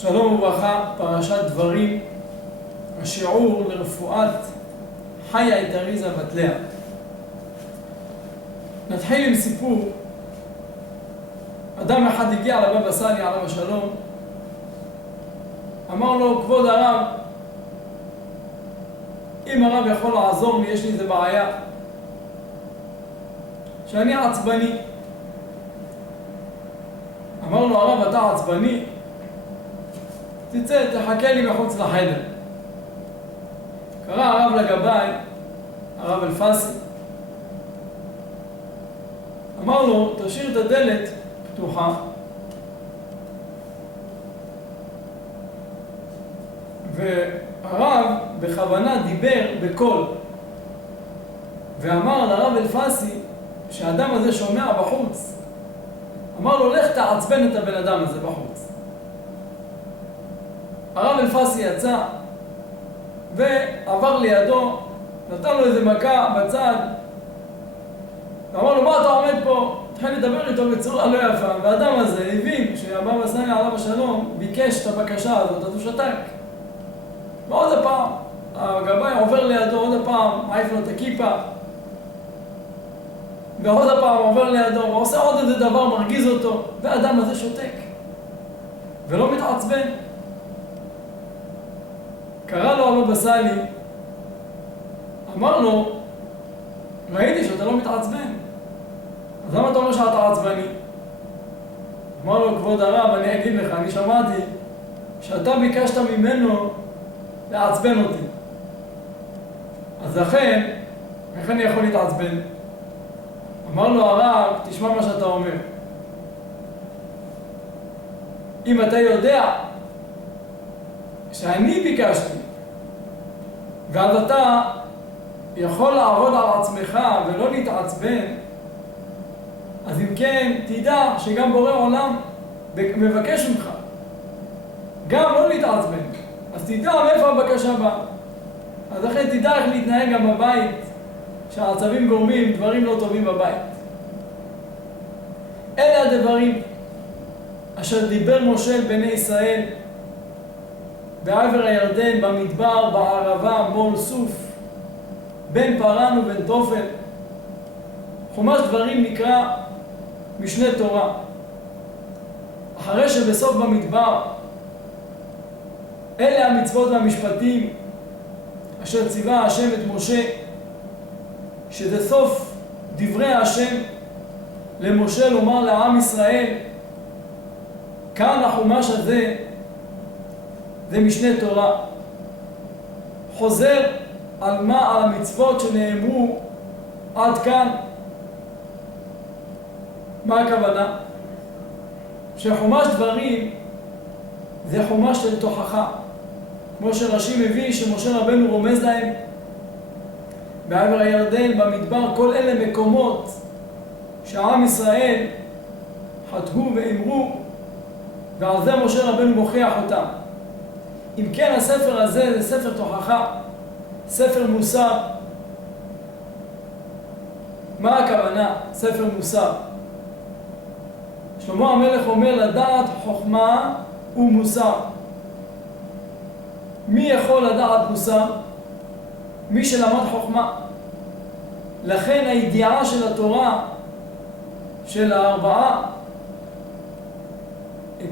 שלום וברכה, פרשת דברים, השיעור לרפואת חיה את אריזה בת לאה. נתחיל עם סיפור. אדם אחד הגיע לבבא סאלי עליו השלום, אמר לו, כבוד הרב, אם הרב יכול לעזור לי, יש לי איזה בעיה שאני עצבני. אמר לו הרב, אתה עצבני? תצא, תחכה לי מחוץ לחדר. קרא הרב לגבאי, הרב אלפסי, אמר לו, תשאיר את הדלת פתוחה, והרב בכוונה דיבר בקול ואמר לרב אלפסי שהאדם הזה שומע בחוץ, אמר לו, לך תעצבן את הבן אדם הזה בחוץ. הרב אלפסי יצא ועבר לידו, נתן לו איזה מכה בצד ואמר לו, מה אתה עומד פה? התחיל לדבר איתו בצורה לא יפה, והאדם הזה הבין שהבבא סאלי עליו השלום ביקש את הבקשה הזאת, אז הוא שתק. ועוד הפעם הגבאי עובר לידו, עוד הפעם מעיף לו את הכיפה, ועוד הפעם עובר לידו ועושה עוד איזה דבר, מרגיז אותו, והאדם הזה שותק ולא מתעצבן. קרא לו הבבא סאלי, אמר לו, ראיתי שאתה לא מתעצבן, אז למה אתה אומר שאתה עצבני? אמר לו, כבוד הרב, אני אגיד לך, אני שמעתי שאתה ביקשת ממנו לעצבן אותי, אז לכן, איך אני יכול להתעצבן? אמר לו הרב, תשמע מה שאתה אומר. אם אתה יודע שאני ביקשתי ואז אתה יכול לעבוד על עצמך ולא להתעצבן, אז אם כן תדע שגם בורא עולם מבקש ממך גם לא להתעצבן, אז תדע מאיפה הבקשה באה. אז לכן תדע איך להתנהג גם בבית, שהעצבים גורמים דברים לא טובים בבית. אלה הדברים אשר דיבר משה אל בני ישראל בעבר הירדן, במדבר, בערבה, מול סוף, בין פרן ובין תופל. חומש דברים נקרא משנה תורה. אחרי שבסוף במדבר אלה המצוות והמשפטים אשר ציווה השם את משה, שזה סוף דברי השם למשה לומר לעם ישראל, כאן החומש הזה זה משנה תורה. חוזר על מה? על המצוות שנאמרו עד כאן. מה הכוונה? שחומש דברים זה חומש של תוכחה, כמו שרש"י מביא שמשה רבנו רומז להם בעבר הירדן, במדבר, כל אלה מקומות שהעם ישראל חטאו ואמרו, ועל זה משה רבנו מוכיח אותם. אם כן, הספר הזה זה ספר תוכחה, ספר מוסר. מה הכוונה? ספר מוסר. שלמה המלך אומר לדעת חוכמה ומוסר. מי יכול לדעת מוסר? מי שלמד חוכמה. לכן הידיעה של התורה, של הארבעה,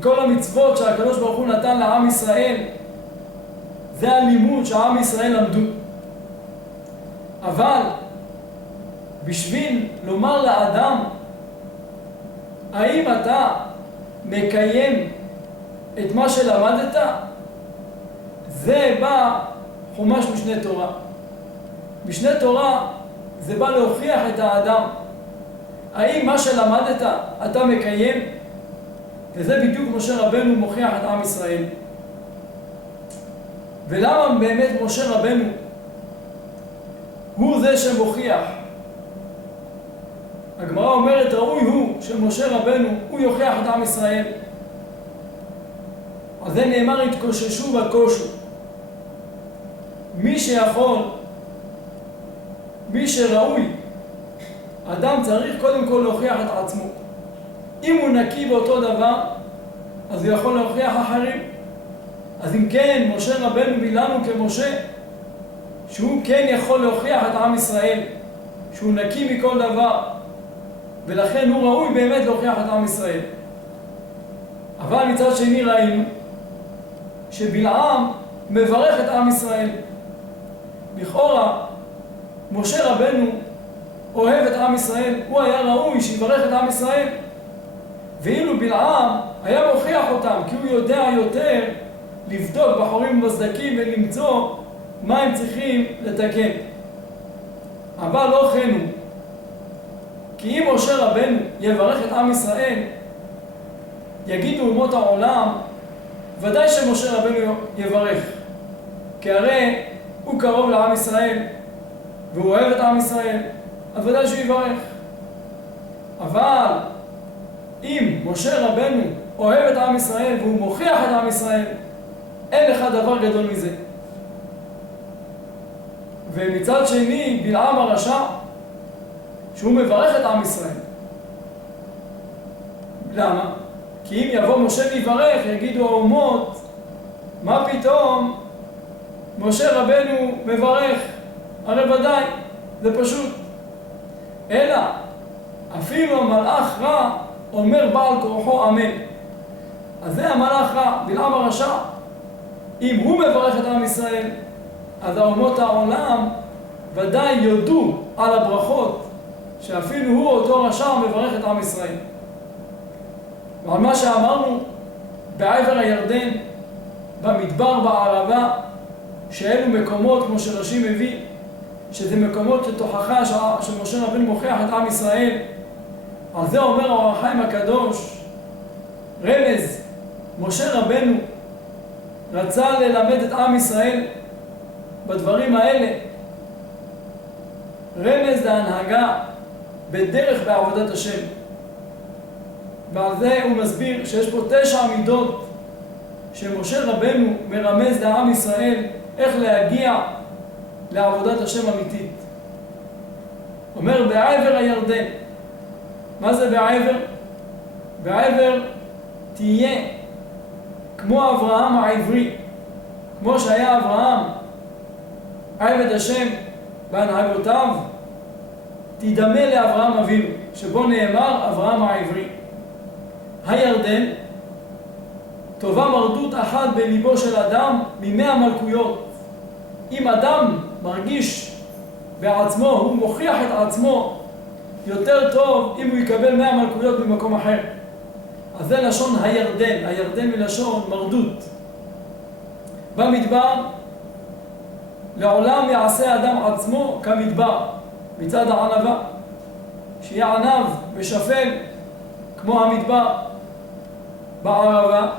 כל המצוות שהקדוש ברוך הוא נתן לעם ישראל, זה הלימוד שהעם ישראל למדו. אבל בשביל לומר לאדם האם אתה מקיים את מה שלמדת, זה בא חומש משנה תורה. משנה תורה זה בא להוכיח את האדם האם מה שלמדת אתה מקיים, וזה בדיוק משה רבנו מוכיח את עם ישראל. ולמה באמת משה רבנו הוא זה שמוכיח? הגמרא אומרת, ראוי הוא שמשה רבנו הוא יוכיח את עם ישראל. אז זה נאמר, התקוששו בקושו. מי שיכול, מי שראוי, אדם צריך קודם כל להוכיח את עצמו. אם הוא נקי באותו דבר, אז הוא יכול להוכיח אחרים. אז אם כן, משה רבנו מילאנו כמשה, שהוא כן יכול להוכיח את עם ישראל, שהוא נקי מכל דבר, ולכן הוא ראוי באמת להוכיח את עם ישראל. אבל מצד שני ראינו שבלעם מברך את עם ישראל. לכאורה, משה רבנו אוהב את עם ישראל, הוא היה ראוי שיברך את עם ישראל. ואילו בלעם היה מוכיח אותם, כי הוא יודע יותר לבדוק בחורים ובסדקים ולמצוא מה הם צריכים לתקן. אבל לא כן הוא. כי אם משה רבנו יברך את עם ישראל, יגידו אומות העולם, ודאי שמשה רבנו יברך. כי הרי הוא קרוב לעם ישראל, והוא אוהב את עם ישראל, אז ודאי שהוא יברך. אבל אם משה רבנו אוהב את עם ישראל והוא מוכיח את עם ישראל, אין לך דבר גדול מזה. ומצד שני, בלעם הרשע, שהוא מברך את עם ישראל. למה? כי אם יבוא משה ויברך, יגידו האומות, מה פתאום משה רבנו מברך? הרי ודאי, זה פשוט. אלא, אפילו המלאך רע אומר בעל כורחו אמן. אז זה המלאך רע, בלעם הרשע. אם הוא מברך את עם ישראל, אז האומות העולם ודאי יודו על הברכות שאפילו הוא אותו רשע מברך את עם ישראל. ועל מה שאמרנו בעבר הירדן, במדבר, בערבה, שאלו מקומות, כמו שרש"י מביא, שזה מקומות לתוכחה שמשה רבנו מוכיח את עם ישראל. על זה אומר האור החיים הקדוש, רמז, משה רבנו רצה ללמד את עם ישראל בדברים האלה. רמז להנהגה בדרך בעבודת השם. ועל זה הוא מסביר שיש פה 9 מידות שמשה רבנו מרמז לעם ישראל איך להגיע לעבודת השם אמיתית. אומר בעבר הירדן. מה זה בעבר? בעבר תהיה כמו אברהם העברי, כמו שהיה אברהם עבד השם בהנהגותיו, תדמה לאברהם אבינו, שבו נאמר אברהם העברי. הירדן, טובה מרדות אחת בליבו של אדם מ100 מלכויות. אם אדם מרגיש בעצמו, הוא מוכיח את עצמו יותר טוב אם הוא יקבל 100 מלכויות במקום אחר. אז זה לשון הירדן, הירדן מלשון מרדות. במדבר, לעולם יעשה אדם עצמו כמדבר, מצד הענבה, שיהיה ענב ושפל כמו המדבר. בערבה,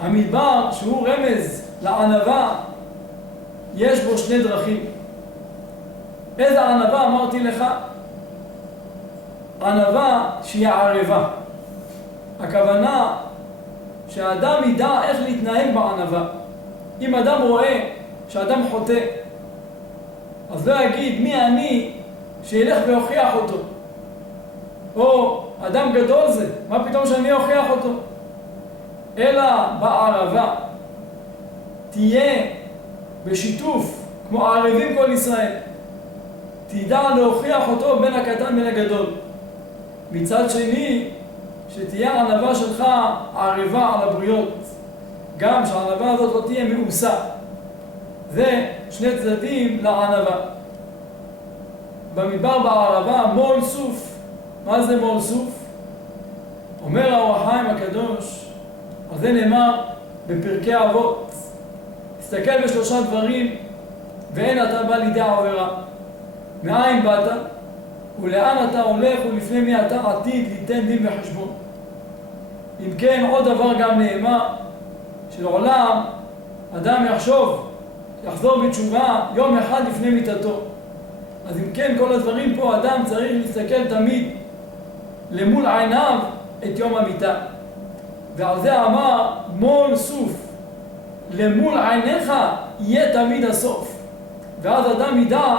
המדבר שהוא רמז לענבה, יש בו 2 דרכים. איזה ענבה אמרתי לך? ענבה שהיא ערבה. הכוונה שהאדם ידע איך להתנהג בענבה. אם אדם רואה שאדם חוטא, אז לא יגיד מי אני שילך ויוכיח אותו. או אדם גדול זה, מה פתאום שאני אוכיח אותו? אלא בערבה תהיה בשיתוף כמו ערבים כל ישראל. תדע להוכיח אותו בין הקטן בין הגדול. מצד שני, שתהיה הענבה שלך ערבה על הבריות. גם שהענבה הזאת לא תהיה מאוסה. זה 2 צדדים לענבה. במדבר בערבה מול סוף. מה זה מול סוף? אומר האור החיים הקדוש, על זה נאמר בפרקי אבות, תסתכל ב3 דברים ואין אתה בא לידי עבירה. מאין באת ולאן אתה הולך ולפני מי אתה עתיד ליתן דין וחשבון. אם כן, עוד דבר גם נאמר, שלעולם אדם יחזור בתשובה יום אחד לפני מיתתו. אז אם כן, כל הדברים פה אדם צריך להסתכל תמיד למול עיניו את יום המיתה. ועל זה אמר מול סוף, למול עיניך יהיה תמיד הסוף. ואז אדם ידע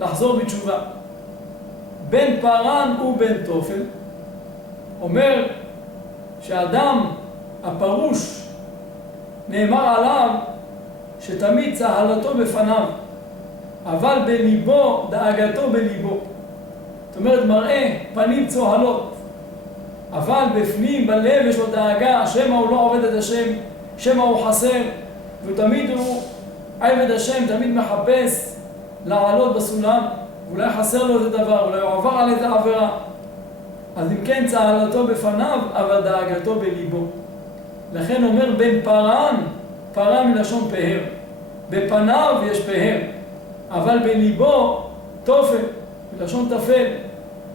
לחזור בתשובה. בין פרן ובין תופל, אומר שאדם הפרוש נאמר עליו שתמיד צהלתו בפניו, אבל בליבו דאגתו בליבו. זאת אומרת, מראה פנים צוהלות, אבל בפנים, בלב יש לו דאגה, שמא הוא לא עובד את השם, שמא הוא חסר, ותמיד הוא עבד השם, תמיד מחפש לעלות בסולם, אולי חסר לו איזה דבר, אולי הוא עבר על איזה עבירה. אז אם כן, צהלתו בפניו, אבל דאגתו בליבו. לכן אומר בן פרן, פרן מלשון פהר. בפניו יש פהר, אבל בליבו תופל, מלשון תפל,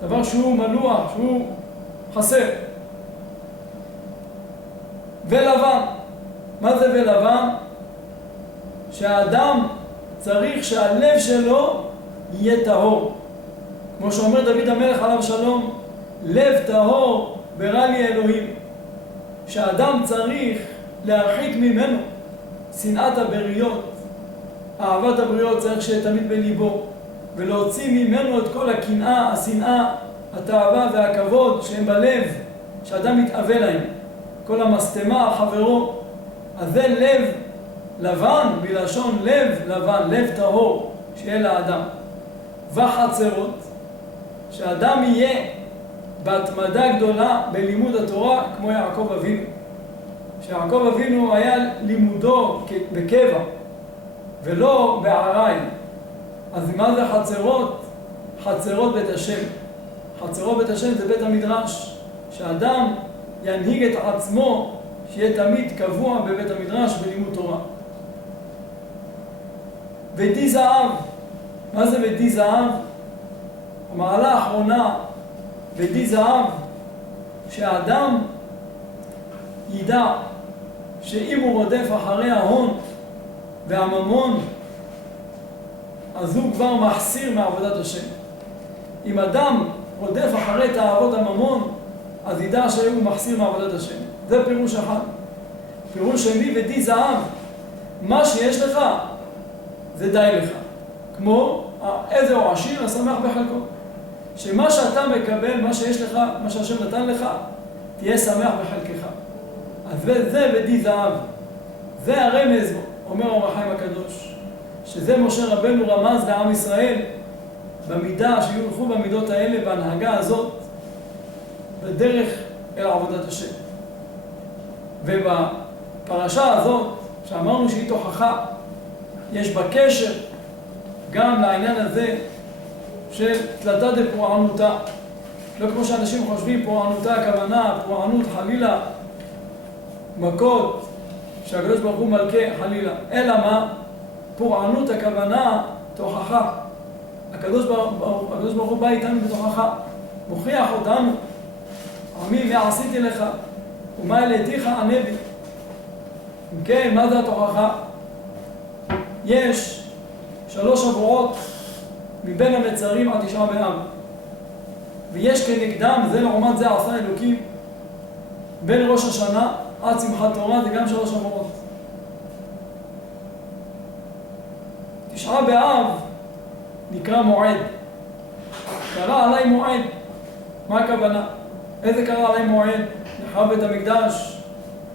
דבר שהוא מלוח, שהוא חסר. ולבן, מה זה ולבן? שהאדם צריך שהלב שלו יהיה טהור. כמו שאומר דוד המלך עליו שלום, לב טהור ברא לי אלוהים. שהאדם צריך להרחיק ממנו שנאת הבריות, אהבת הבריות צריך שיהיה תמיד בליבו, ולהוציא ממנו את כל הקנאה, השנאה, התאווה והכבוד שהם בלב, שאדם מתאווה להם. כל המסתמה, חברו, אז זה לב לבן, בלשון לב לבן, לב טהור, שיהיה לאדם. וחצרות, שאדם יהיה בהתמדה גדולה בלימוד התורה כמו יעקב אבינו. שיעקב אבינו היה לימודו בקבע ולא בעריים. אז מה זה חצרות? חצרות בית השם. חצרות בית השם זה בית המדרש. שאדם ינהיג את עצמו שיהיה תמיד קבוע בבית המדרש בלימוד תורה. ודי זהב. מה זה ודי זהב? המעלה האחרונה ודי זהב, שהאדם ידע שאם הוא רודף אחרי ההון והממון, אז הוא כבר מחסיר מעבודת השם. אם אדם רודף אחרי תאוות הממון, אז ידע שהוא מחסיר מעבודת השם. זה פירוש אחד. פירוש שני, ודי זהב, מה שיש לך זה די לך. כמו איזה הוא עשיר, השמח בחלקו. שמה שאתה מקבל, מה שיש לך, מה שהשם נתן לך, תהיה שמח בחלקך. אז זה ודי זהב. זה הרמז, אומר אור החיים הקדוש, שזה משה רבנו רמז לעם ישראל, במידה שיולכו במידות האלה, בהנהגה הזאת, בדרך אל עבודת השם. ובפרשה הזאת, שאמרנו שהיא תוכחה, יש בה קשר גם לעניין הזה של תלתה דפורענותה. לא כמו שאנשים חושבים, פורענותה הכוונה, פורענות חלילה, מכות, שהקדוש ברוך הוא מלכה חלילה. אלא מה? פורענות הכוונה תוכחה. הקדוש ברוך הוא בא איתנו בתוכחה, מוכיח אותנו. עמי, מה עשיתי לך? ומה העליתיך ענה בי? אם כן, מה זה התוכחה? יש 3 שבועות מבין המצרים עד 9 באב. ויש כנגדם, זה לעומת זה עשה אלוקים, בין ראש השנה עד שמחת תורה, זה גם 3 שבועות. 9 באב נקרא מועד. קרא עליי מועד. מה הכוונה? איזה קרא עליי מועד? נחרב בית המקדש.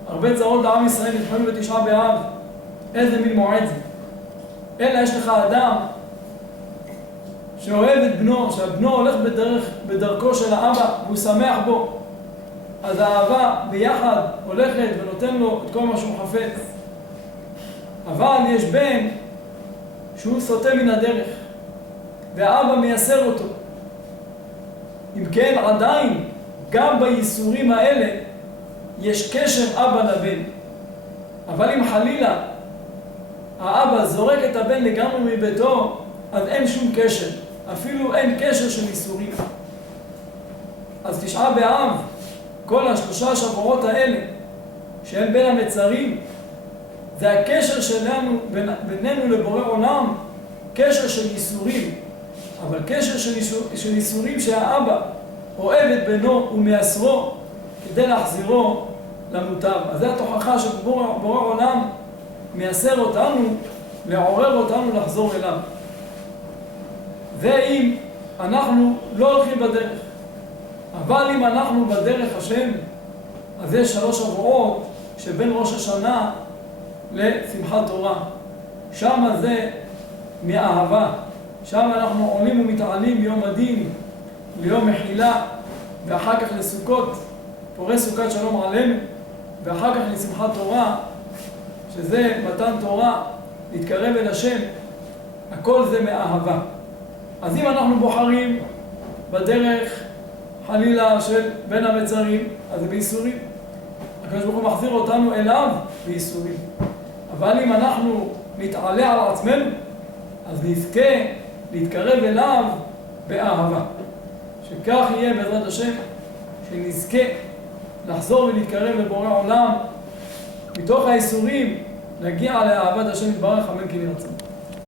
הרבה צרות לעם ישראל נתחילו ב9 באב. איזה מין מועד זה? אלא יש לך אדם שאוהב את בנו, שהבנו הולך בדרכו של האבא והוא שמח בו. אז האהבה ביחד הולכת ונותן לו את כל מה שהוא חפץ. אבל יש בן שהוא סוטה מן הדרך והאבא מייסר אותו. אם כן, עדיין גם בייסורים האלה יש קשר אבא לבן. אבל אם חלילה האבא זורק את הבן לגמרי מביתו, אז אין שום קשר, אפילו אין קשר של ייסורים. אז 9 באב, כל 3 שבועות האלה שהם בין המצרים, זה הקשר שלנו, בינינו לבורא עולם, קשר של ייסורים. אבל קשר של ייסורים שהאבא אוהב את בנו ומייסרו כדי להחזירו למוטב. אז זה התוכחה שבורא עולם מייסר אותנו, לעורר אותנו לחזור אליו. ואם אנחנו לא הולכים בדרך, אבל אם אנחנו בדרך השם, אז יש 3 שבועות שבין ראש השנה לשמחת תורה. שם זה מאהבה. שם אנחנו עולים ומתעלים מיום הדין ליום מחילה, ואחר כך לסוכות, פורס סוכת שלום עלינו, ואחר כך לשמחת תורה, שזה מתן תורה, להתקרב אל השם. הכל זה מאהבה. אז אם אנחנו בוחרים בדרך חלילה של בין המצרים, אז זה בייסורים. הקדוש ברוך הוא מחזיר אותנו אליו בייסורים. אבל אם אנחנו נתעלה על עצמנו, אז נזכה להתקרב אליו באהבה. שכך יהיה בעזרת השם, שנזכה לחזור ולהתקרב לבורא עולם, מתוך האיסורים נגיע לאהבת השם יתברך, אמן כן יהיה רצון.